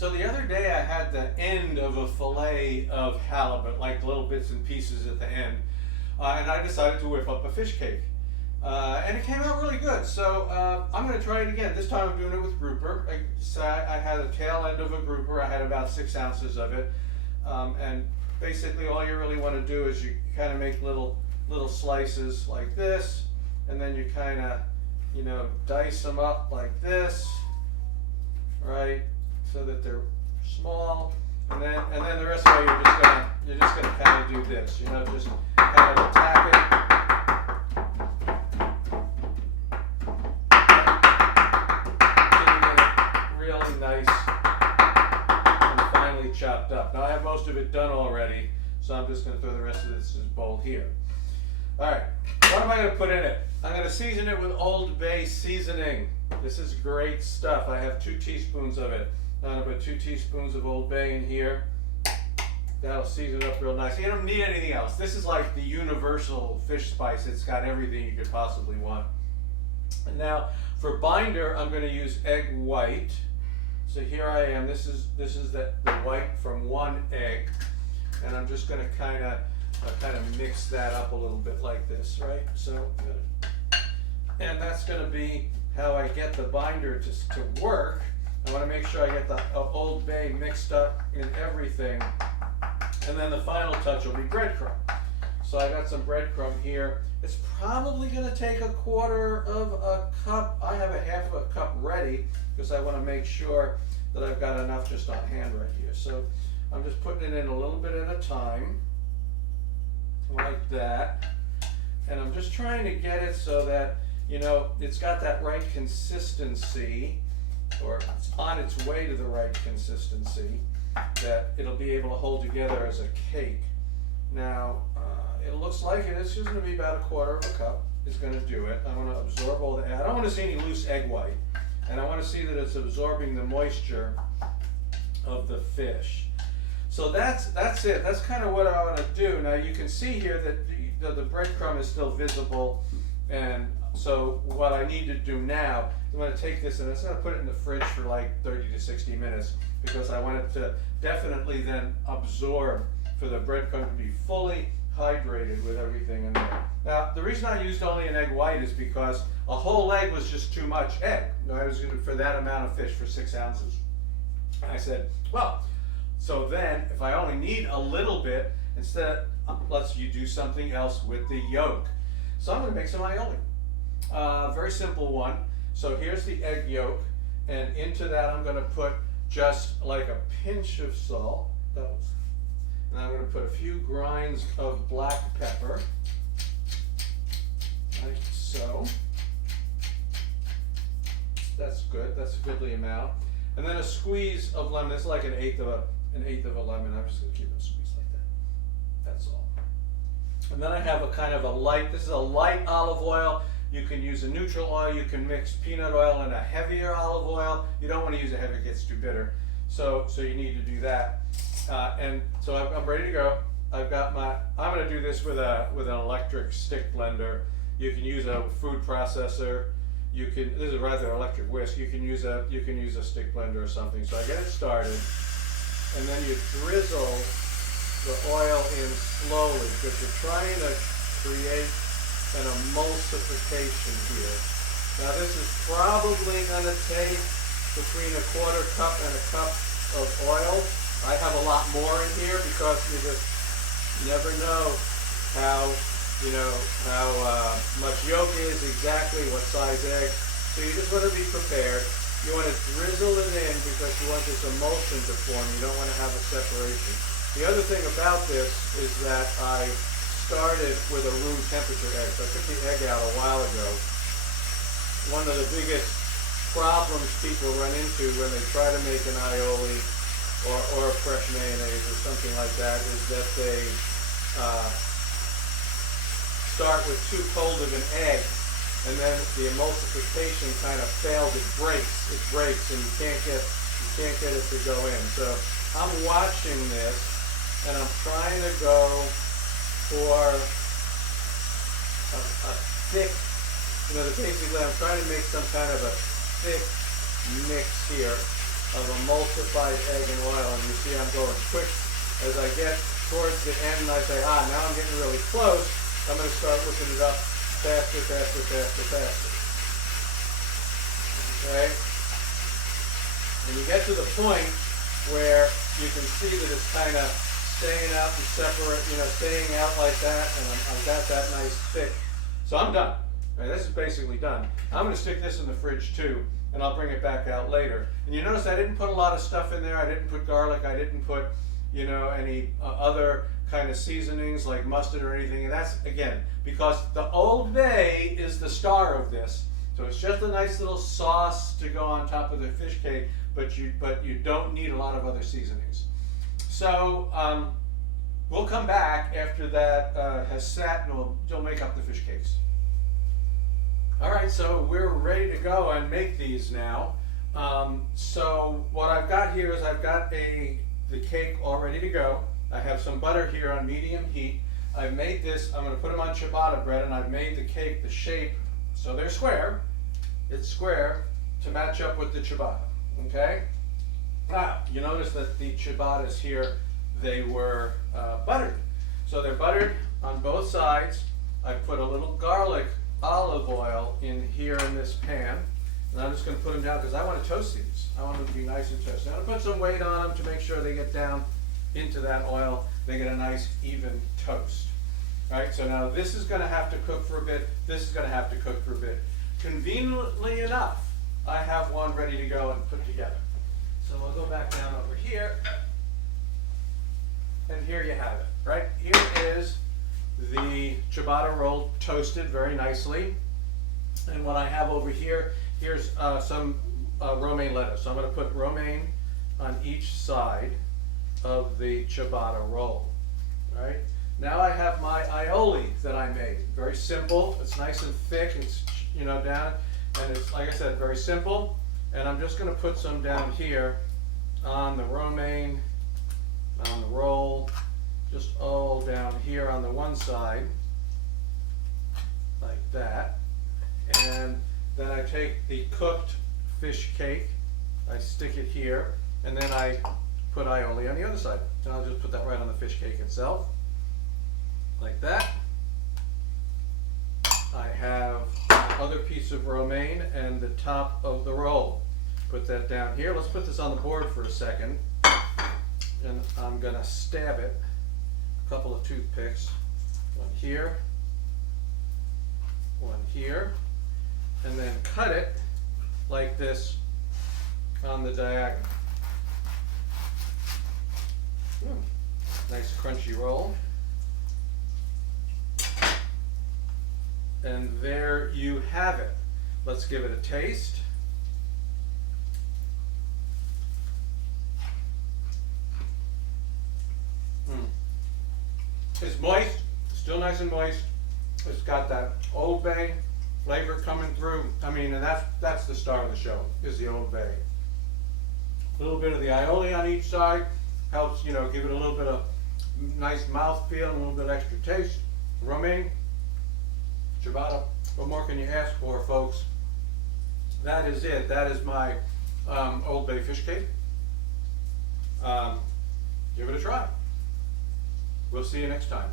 So the other day I had the end of a fillet of halibut, like little bits and pieces at the end, and I decided to whip up a fish cake. And it came out really good, so I'm going to try it again. This time I'm doing it with grouper. I had a tail end of a grouper. I had about 6 ounces of it, and basically all you really want to do is you kind of make little slices like this, and then you kind of, you know, dice them up like this, right, so that they're small, and then the rest of it you're just gonna kind of do this, you know, just kind of attack it, getting it really nice and finely chopped up. Now I have most of it done already, so I'm just going to throw the rest of this in this bowl here. All right, what am I going to put in it? I'm going to season it with Old Bay seasoning. This is great stuff. I have 2 teaspoons of it. I'm going to put 2 teaspoons of Old Bay in here. That'll season it up real nice. You don't need anything else. This is like the universal fish spice. It's got everything you could possibly want. And now for binder, I'm going to use egg white. So here I am. This is the white from 1 egg. And I'm just going to kind of mix that up a little bit like this, right? So, and that's going to be how I get the binder to work. I want to make sure I get the Old Bay mixed up in everything. And then the final touch will be breadcrumb. So I got some breadcrumb here. It's probably going to take 1/4 of a cup. I have a 1/2 cup ready because I want to make sure that I've got enough just on hand right here. So I'm just putting it in a little bit at a time, like that. And I'm just trying to get it so that, you know, it's got that right consistency, or it's on its way to the right consistency, that it'll be able to hold together as a cake. Now, it looks like it's just going to be about 1/4 of a cup is going to do it. I want to absorb all the, I don't want to see any loose egg white, and I want to see that it's absorbing the moisture of the fish. So that's it. That's kind of what I want to do. Now you can see here that the breadcrumb is still visible, and so what I need to do now, I'm going to take this and I'm going to put it in the fridge for like 30 to 60 minutes because I want it to definitely then absorb, for the breadcrumb to be fully hydrated with everything in there. Now the reason I used only an egg white is because a whole egg was just too much egg. I was going to, for that amount of fish, for 6 ounces. I said, well, so then if I only need a little bit, instead let's you do something else with the yolk. So I'm going to make some aioli. Very simple one. So here's the egg yolk, and into that I'm going to put just like a pinch of salt. And I'm going to put a few grinds of black pepper, like so. That's good. That's a goodly amount. And then a squeeze of lemon. This is like an eighth of a lemon. I'm just going to keep it squeezed like that. That's all. And then I have a kind of a light. This is a light olive oil. You can use a neutral oil. You can mix peanut oil and a heavier olive oil. You don't want to use a heavy; it gets too bitter. So you need to do that. And so I'm ready to go. I've got my. I'm going to do this with an electric stick blender. You can use a food processor. You can. This is rather electric whisk. You can use a stick blender or something. So I get it started, and then you drizzle the oil in slowly because you're trying to create an emulsification here. Now this is probably going to take between 1/4 cup and a cup of oil. I have a lot more in here because you just never know how much yolk is, exactly what size egg. So you just want to be prepared. You want to drizzle it in because you want this emulsion to form. You don't want to have a separation. The other thing about this is that I started with a room temperature egg. So I took the egg out a while ago. One of the biggest problems people run into when they try to make an aioli or a fresh mayonnaise or something like that is that they start with too cold of an egg, and then the emulsification kind of fails. It breaks, and you can't get it to go in. So I'm watching this, and I'm trying to go for a thick. Basically I'm trying to make some kind of a thick mix here. of emulsified egg and oil. And you see I'm going quick as I get towards the end, and I say, now I'm getting really close. I'm going to start whipping it up faster, faster, faster, faster. Okay? And you get to the point where you can see that it's kind of staying out and separate, staying out like that, and I've got that nice thick. So I'm done. Right, this is basically done. I'm going to stick this in the fridge too, and I'll bring it back out later. And you notice I didn't put a lot of stuff in there. I didn't put garlic. I didn't put, any other kind of seasonings like mustard or anything. And that's, again, because the Old Bay is the star of this. So it's just a nice little sauce to go on top of the fish cake, but you don't need a lot of other seasonings. So we'll come back after that has sat, and we'll make up the fish cakes. All right, so we're ready to go and make these now. So what I've got here is I've got the cake all ready to go. I have some butter here on medium heat. I've made this, I'm going to put them on ciabatta bread, and I've made the cake the shape so they're square. It's square to match up with the ciabatta. Okay? Now, you notice that the ciabattas here, they were buttered. So they're buttered on both sides. I put a little garlic olive oil in here in this pan. And I'm just going to put them down because I want to toast these. I want them to be nice and toasted. I'm going to put some weight on them to make sure they get down into that oil. They get a nice even toast. All right, so now this is going to have to cook for a bit. This is going to have to cook for a bit. Conveniently enough, I have one ready to go and put together. So we'll go back down over here. And here you have it, right? Here is the ciabatta roll toasted very nicely. And what I have over here, here's some romaine lettuce. So I'm going to put romaine on each side of the ciabatta roll. All right. Now I have my aioli that I made. Very simple. It's nice and thick. It's down, and it's, like I said, very simple. And I'm just going to put some down here on the romaine, on the roll, just all down here on the one side, like that. And then I take the cooked fish cake, I stick it here, and then I put aioli on the other side. And I'll just put that right on the fish cake itself, like that. I have another piece of romaine and the top of the roll. Put that down here. Let's put this on the board for a second. And I'm going to stab it. A couple of toothpicks. One here. One here. And then cut it like this on the diagonal. Nice crunchy roll. And there you have it. Let's give it a taste. It's moist, still nice and moist. It's got that Old Bay flavor coming through. I mean, and that's the star of the show, is the Old Bay. A little bit of the aioli on each side helps, give it a little bit of nice mouthfeel and a little bit extra taste. Romaine, ciabatta, what more can you ask for, folks? That is it. That is my Old Bay fish cake. Give it a try. We'll see you next time.